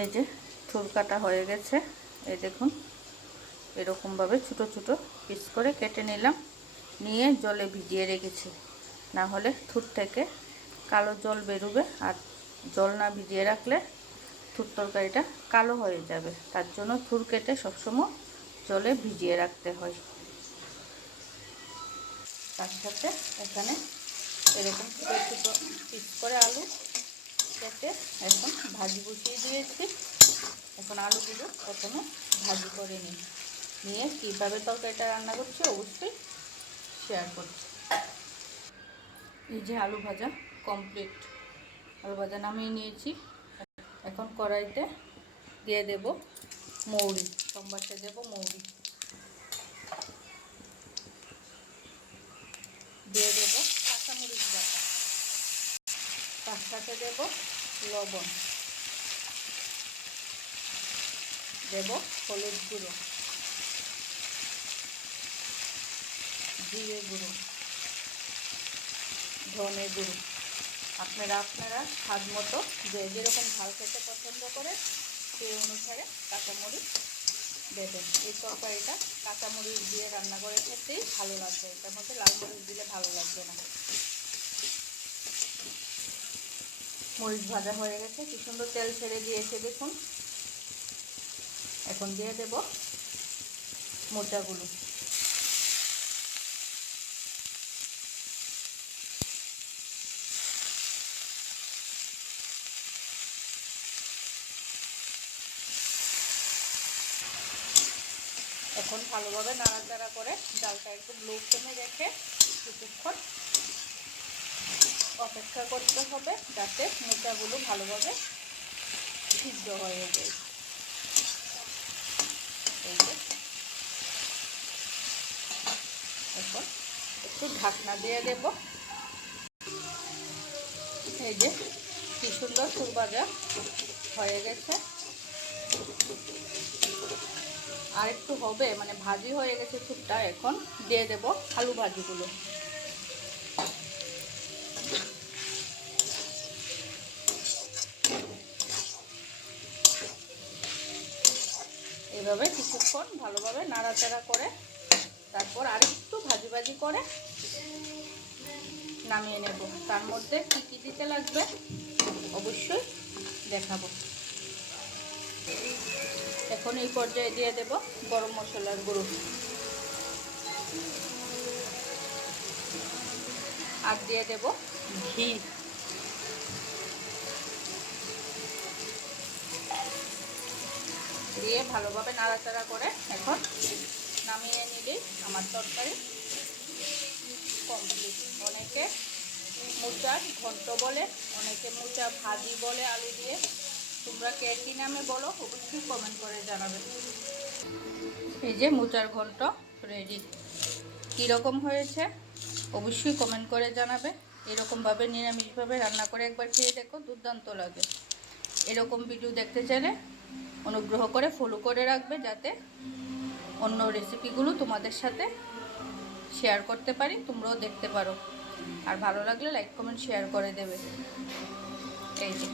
এই যে থুর কাটা হয়ে গেছে, এই দেখুন এরকমভাবে ছোটো ছোটো পিস করে কেটে নিলাম, নিয়ে জলে ভিজিয়ে রেখেছি। না হলে থুর থেকে কালো জল বেরোবে, আর জল না ভিজিয়ে রাখলে থুর তরকারিটা কালো হয়ে যাবে। তার জন্য থুর কেটে সবসময় জলে ভিজিয়ে রাখতে হয়। তার সাথে এখানে এরকম ছোটো ছোটো পিস করে আলু কেটে এখন ভাজি বসিয়ে দিয়েছি। এখন আলুগুলো প্রথমে ভাজি করে নিয়ে কীভাবে তরকারিটা রান্না করছি অবশ্যই শেয়ার করছি। এই যে আলু ভাজা কমপ্লিট, আলু ভাজা নামিয়ে নিয়েছি। এখন কড়াইতে দিয়ে দেব মৌরি, সম্বাসে দেব মৌরি, দিয়ে দেব কাঁচামরিচ বাটা, তার সাথে দেব লবণ, দেব হলুদ গুঁড়ো, জিরে গুঁড়ো, ধনে গুঁড়ো। আপনারা স্বাদ মতো যে যেরকম ঝাল খেতে পছন্দ করে সেই অনুসারে কাঁচামরিচ দেবেন। এই তরকারিটা কাঁচামরিচ দিয়ে রান্না করে খেতেই ভালো লাগবে, এটার মধ্যে লাল মরিচ দিলে ভালো লাগবে না। মরিচ ভাজা হয়ে গেছে, কি সুন্দর তেল ছেড়ে দিয়েছে দেখুন। এখন দিয়ে দেব মোচাগুলো, এখন ভালোভাবে নাড়াচাড়া করে ডালটা একটু লো ফ্লেমে রেখে কিছুক্ষণ অপেক্ষা করতে হবে, যাতে মোচাগুলো ভালোভাবে সিদ্ধ হয়ে যায়। এই যে এখন একটু ঢাকনা দিয়ে দেব। এই যে কি সুন্দর থুর ভাজা হয়ে গেছে, আর একটু হবে, মানে ভাজি হয়ে গেছে থুরটা। এখন দিয়ে দেব আলু ভাজিগুলো, এইভাবে কিছুক্ষণ ভালোভাবে নাড়াচাড়া করে তারপর আর একটু ভাজি ভাজি করে নামিয়ে নেব। তার মধ্যে কী কী দিতে লাগবে অবশ্যই দেখাবো। এখন এই পর্যায়ে দিয়ে দেব গরম মশলার গুঁড়ো, আর দিয়ে দেব ঘি, দিয়ে ভালোভাবে নাড়াচাড়া করে এখন নামিয়ে নিলেই আমার তরকারি কমপ্লিট। অনেকে মোচার ঘন্ট বলে, অনেকে মোচা ভাজি বলে আলু দিয়ে। তোমরা কে কী নামে বলো অবশ্যই কমেন্ট করে জানাবে। এই যে মোচার ঘন্ট রেডি, কীরকম হয়েছে অবশ্যই কমেন্ট করে জানাবে। এরকমভাবে নিরামিষভাবে রান্না করে একবার খেয়ে দেখো, দুর্দান্ত লাগে। এরকম ভিডিও দেখতে চাইলে অনুগ্রহ করে ফলো করে রাখবে, যাতে অন্য রেসিপিগুলো তোমাদের সাথে শেয়ার করতে পারি, তোমরাও দেখতে পারো। আর ভালো লাগলে লাইক কমেন্ট শেয়ার করে দেবে। এই যে